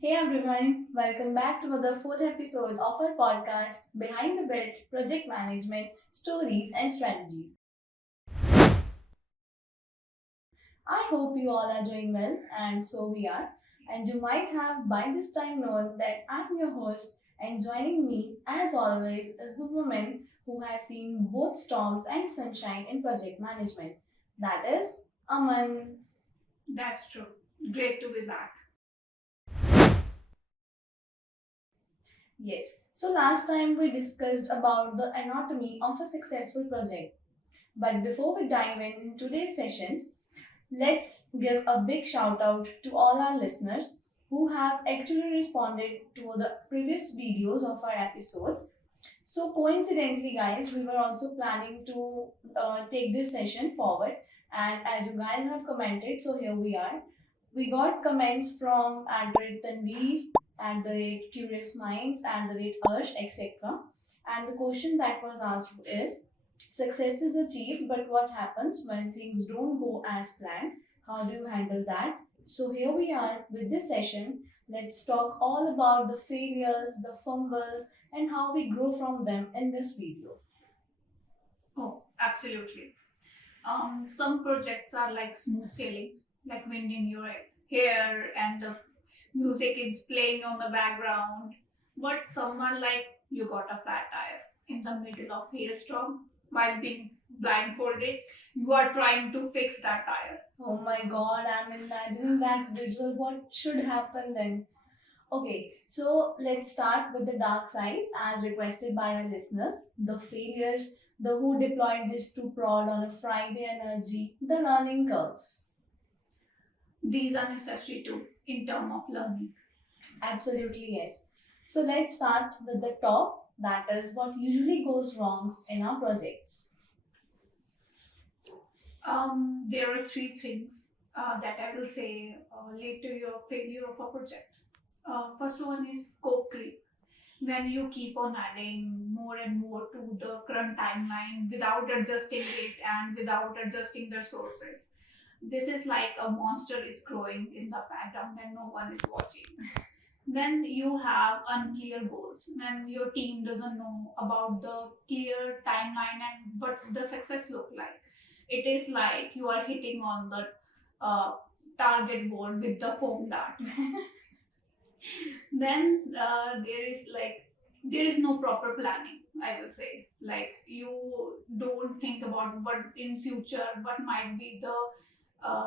Hey everyone, welcome back to the fourth episode of our podcast Behind the Bit Project Management Stories and Strategies. I hope you all are doing well, and so we are. And you might have by this time known that I'm your host, and joining me, as always, is the woman who has seen both storms and sunshine in project management. That is Aman. That's true. Great to be back. Yes. So last time we discussed about the anatomy of a successful project. But before we dive in today's session, let's give a big shout out to all our listeners who have actually responded to the previous videos of our episodes. So, coincidentally, guys, we were also planning to take this session forward, and as you guys have commented, so here we are. We got comments from at the rate Tanveer, at the rate Curious Minds, and the rate Arsh, etc. And the question that was asked is success is achieved, but what happens when things don't go as planned? How do you handle that? So, here we are with this session. Let's talk all about the failures, the fumbles, and how we grow from them in this video. Oh, absolutely. Some projects are like smooth sailing, like wind in your hair and the music is playing on the background. But someone like you got a flat tire in the middle of hailstorm while being blindfolded, you are trying to fix that tire. Oh my god, I'm imagining that visual. What should happen then? Okay, so let's start with the dark sides as requested by our listeners. The failures, the who deployed this to prod on a Friday energy, the learning curves. These are necessary too in terms of learning. Absolutely, yes. So let's start with the top. That is what usually goes wrong in our projects. There are three things that I will say lead to your failure of a project. First one is scope creep. When you keep on adding more and more to the current timeline without adjusting it and without adjusting the sources. This is like a monster is growing in the background and no one is watching. Then you have unclear goals when your team doesn't know about the clear timeline and what the success look like. It is like you are hitting on the uh, target board with the foam dart. Then there is no proper planning, I will say. Like you don't think about what in future what might be the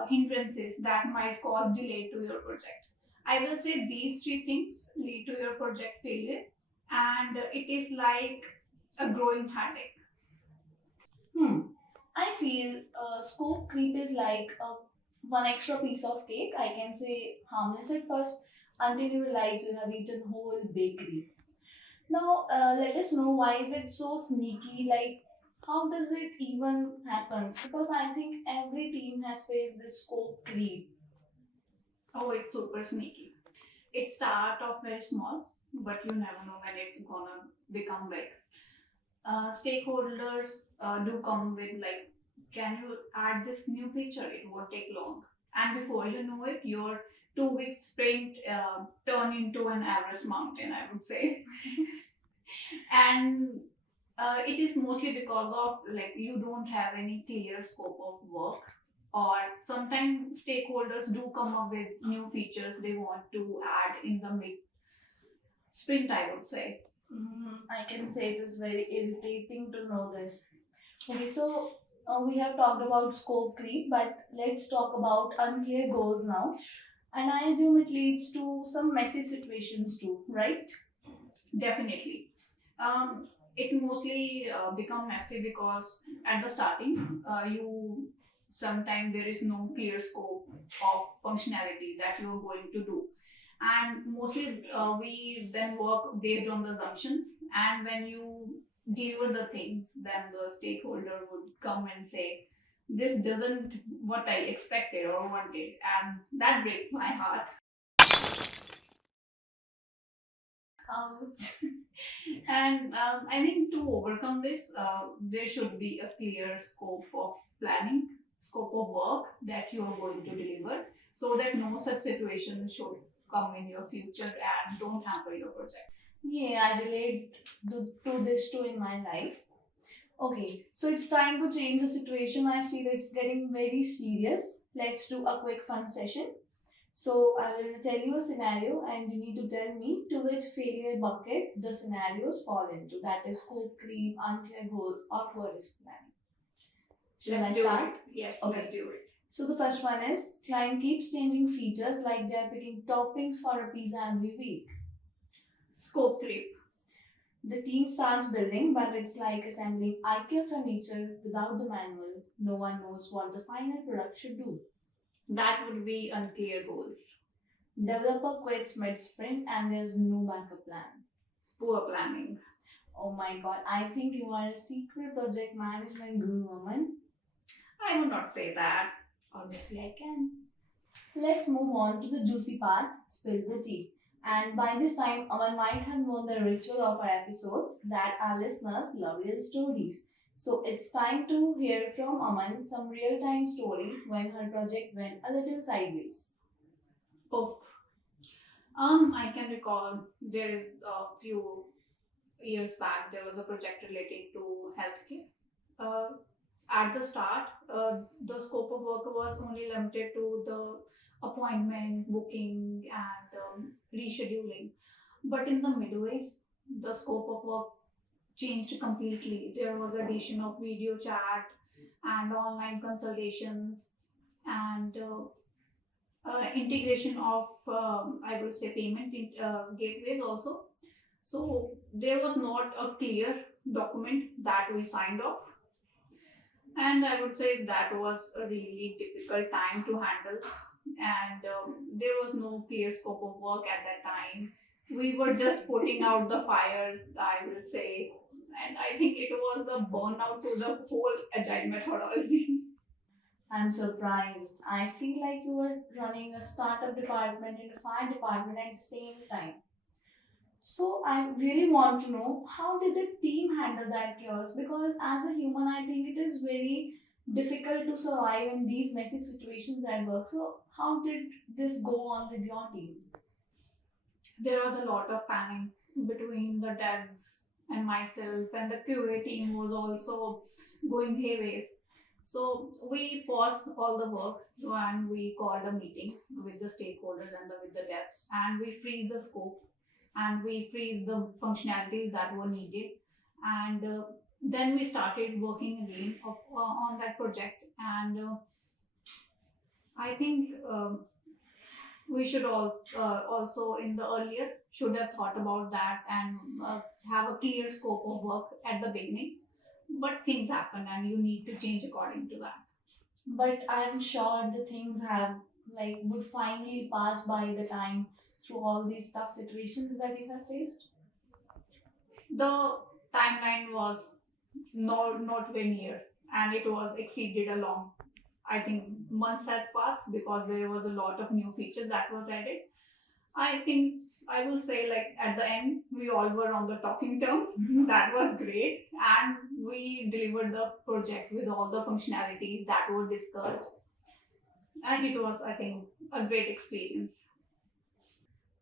hindrances that might cause delay to your project. I will say these three things lead to your project failure, and it is like a growing headache. Hmm. I feel scope creep is like one extra piece of cake. I can say harmless at first until you realize you have eaten whole bakery. Now, let us know why is it so sneaky? Like, how does it even happen? Because I think every team has faced this scope creep. Oh, it's super sneaky. It start off very small, but you never know when it's gonna become big. Stakeholders do come with like, can you add this new feature? It won't take long, and before you know it, your 2 week sprint turn into an Everest mountain, I would say. And it is mostly because of like you don't have any clear scope of work, or sometimes stakeholders do come up with new features they want to add in the mid sprint, I would say. I can say it is very irritating to know this. Okay, so we have talked about scope creep, but let's talk about unclear goals now. And I assume it leads to some messy situations too, right? Definitely. It mostly become messy because at the starting, you sometimes there is no clear scope of functionality that you're going to do, and mostly we then work based on the assumptions. And when you deliver the things, then the stakeholder would come and say, "This doesn't what I expected or wanted," and that breaks my heart. Ouch. And I think to overcome this, there should be a clear scope of planning, scope of work that you are going to deliver, so that no such situation should come in your future and don't hamper your project. Yeah, I relate to this too in my life. Okay, so it's time to change the situation. I feel it's getting very serious. Let's do a quick fun session. So I will tell you a scenario and you need to tell me to which failure bucket the scenarios fall into. That is scope creep, unclear goals, or poor risk planning. Should Let's I do start? it. Yes, Okay. let's do it. So the first one is client keeps changing features like they are picking toppings for a pizza every week. Scope creep. The team starts building, but it's like assembling IKEA furniture without the manual. No one knows what the final product should do. That would be unclear goals. Developer quits mid sprint and there's no backup plan. Poor planning. Oh my god, I think you are a secret project management guru, woman. I would not say that. Or maybe I can. Let's move on to the juicy part, spill the tea. And by this time, Aman might have known the ritual of our episodes that our listeners love real stories. So it's time to hear from Aman some real time story when her project went a little sideways. Oh, I can recall there is a few years back there was a project related to healthcare. Uh, at the start, the scope of work was only limited to the appointment, booking, and rescheduling. But in the midway, the scope of work changed completely. There was addition of video chat and online consultations and integration of I would say payment gateways also. So there was not a clear document that we signed off, and I would say that was a really difficult time to handle. And there was no clear scope of work at that time. We were just putting out the fires, I will say, and I think it was a burnout to the whole agile methodology. I'm surprised. I feel like you were running a startup department and a fire department at the same time. So I really want to know how did the team handle that chaos? Because as a human, I think it is very difficult to survive in these messy situations at work. So how did this go on with your team? There was a lot of panic between the devs and myself, and the QA team was also going hayways. So we paused all the work and we called a meeting with the stakeholders and with the devs, and we freeze the scope and we freeze the functionalities that were needed, and then we started working again on that project. And I think we should also in the earlier should have thought about that and have a clear scope of work at the beginning, but things happen and you need to change according to that. But I'm sure the things have would finally pass by the time through all these tough situations that you have faced. The timeline was not very near, and it was exceeded along. I think months has passed because there was a lot of new features that was added. I think I will say like at the end we all were on the talking term. That was great, and we delivered the project with all the functionalities that were discussed, and it was I think a great experience.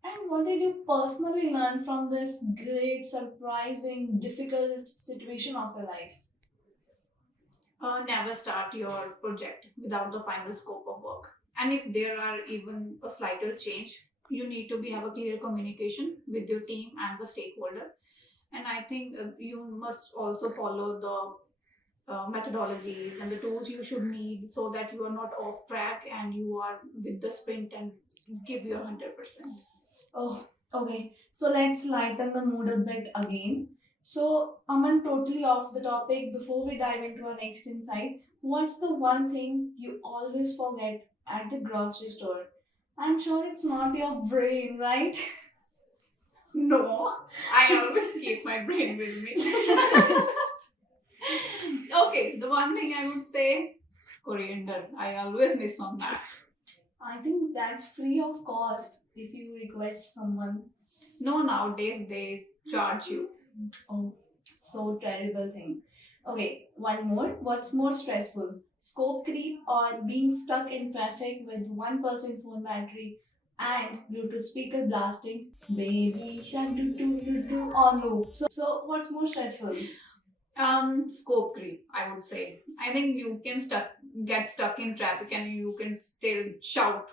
And what did you personally learn from this great, surprising, difficult situation of your life? Never start your project without the final scope of work. And if there are even a slighter change, you need to have a clear communication with your team and the stakeholder. And I think you must also follow the methodologies and the tools you should need so that you are not off track and you are with the sprint and give your 100%. Oh, okay. So let's lighten the mood a bit again. So, Aman, totally off the topic. Before we dive into our next insight, what's the one thing you always forget at the grocery store? I'm sure it's not your brain, right? No, I always keep my brain with me. Okay, the one thing I would say coriander. I always miss on that. I think that's free of cost if you request someone. No, nowadays they charge you. Oh, so terrible thing. Okay, one more. What's more stressful? Scope creep or being stuck in traffic with 1% phone battery? and Bluetooth speaker blasting baby shark do do do do on loop. So what's more stressful? Scope creep, I would say. I think you can get stuck in traffic and you can still shout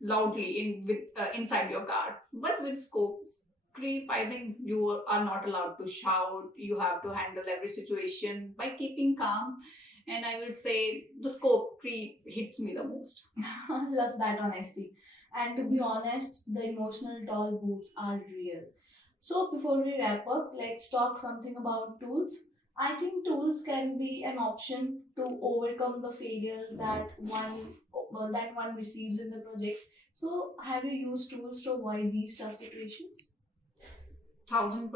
loudly inside your car. But with scope creep, I think you are not allowed to shout. You have to handle every situation by keeping calm. And I will say the scope creep hits me the most. Love that honesty. And to be honest, the emotional tall boots are real. So before we wrap up, let's talk something about tools. I think tools can be an option to overcome the failures that one receives in the projects. So have you used tools to avoid these tough situations? 1000%.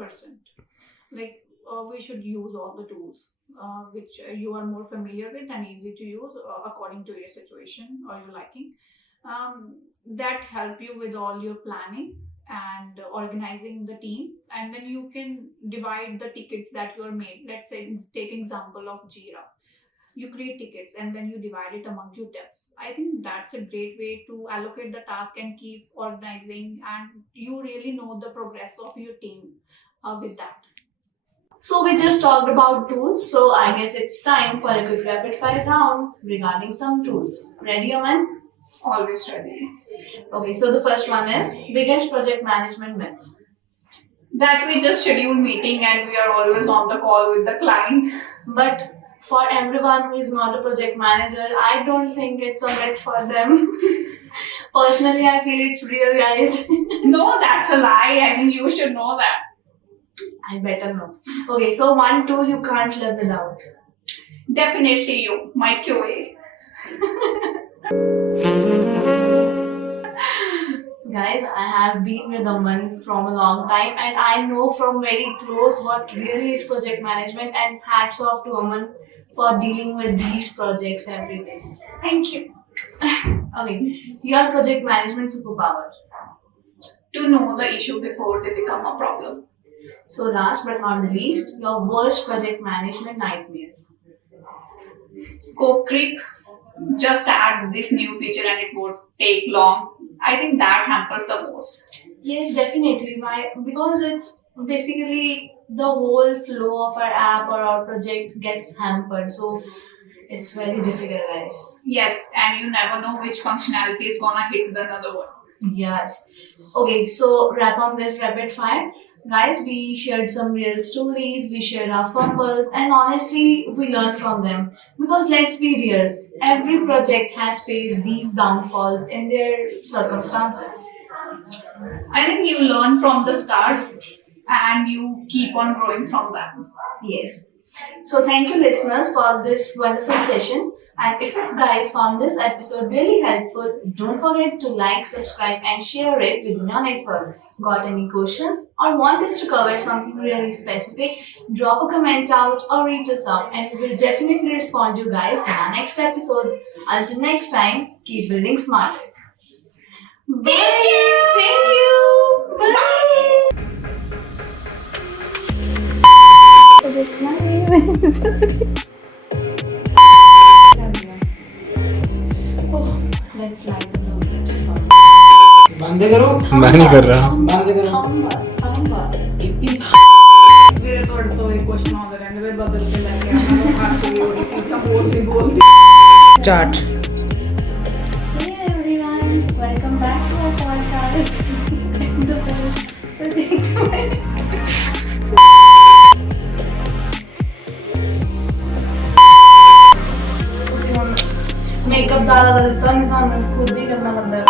Like we should use all the tools which you are more familiar with and easy to use according to your situation or your liking. That help you with all your planning and organizing the team, and then you can divide the tickets that you are made. Let's say take example of Jira. You create tickets and then you divide it among your devs. I think that's a great way to allocate the task and keep organizing, and you really know the progress of your team with that. So we just talked about tools, so I guess it's time for a quick rapid fire round regarding some tools. Ready, Aman? Always ready. Okay, so the first one is biggest project management myth. That we just schedule meeting and we are always on the call with the client. But for everyone who is not a project manager, I don't think it's a myth for them. Personally, I feel it's real, guys. No, that's a lie. I mean, you should know that. I better know. Okay, so one tool you can't live without. Definitely you, my QA. Guys, I have been with Aman from a long time and I know from very close what really is project management, and hats off to Aman for dealing with these projects every day. Thank you. Okay, your project management superpower. To know the issue before they become a problem. So last but not the least, your worst project management nightmare. Scope creep. Just add this new feature and it won't take long. I think that hampers the most. Yes, definitely. Why? Because it's basically the whole flow of our app or our project gets hampered. So it's very difficult, guys. Yes, and you never know which functionality is gonna hit the another one. Yes. Okay, so wrap on this rapid fire. Guys, we shared some real stories, we shared our fumbles, and honestly, we learned from them. Because let's be real, every project has faced these downfalls in their circumstances. I think you learn from the stars and you keep on growing from them. Yes. So thank you listeners for this wonderful session. And if you guys found this episode really helpful, don't forget to like, subscribe and share it with your network. Got any questions or want us to cover something really specific? Drop a comment out or reach us out and we will definitely respond to you guys in our next episodes. Until next time, keep building smarter. Thank you! Thank you! Bye! Oh, let's light the mood. Sorry. बंद करो। मैं नहीं कर रहा। बंद करो। मेरे तो एक क्वेश्चन आਉਂਦੇ ਰਹਿੰਦੇ ਵੇ ਬਦਲ ਕੇ ਲੈ ਕੇ ਆਉਣਾ ਤਾਂ ਹਰ ਕੋਈ ਉਹੀ ਚੀਜ਼ਾਂ ਬੋਲਦੀ Start. Hey everyone, welcome back to our podcast. The project. Makeup ਦਾ ਦਿੱਤਾ ਨਹੀਂ ਸਾਨੂੰ ਖੁਦ ਹੀ ਕਰਨਾ ਪੈਂਦਾ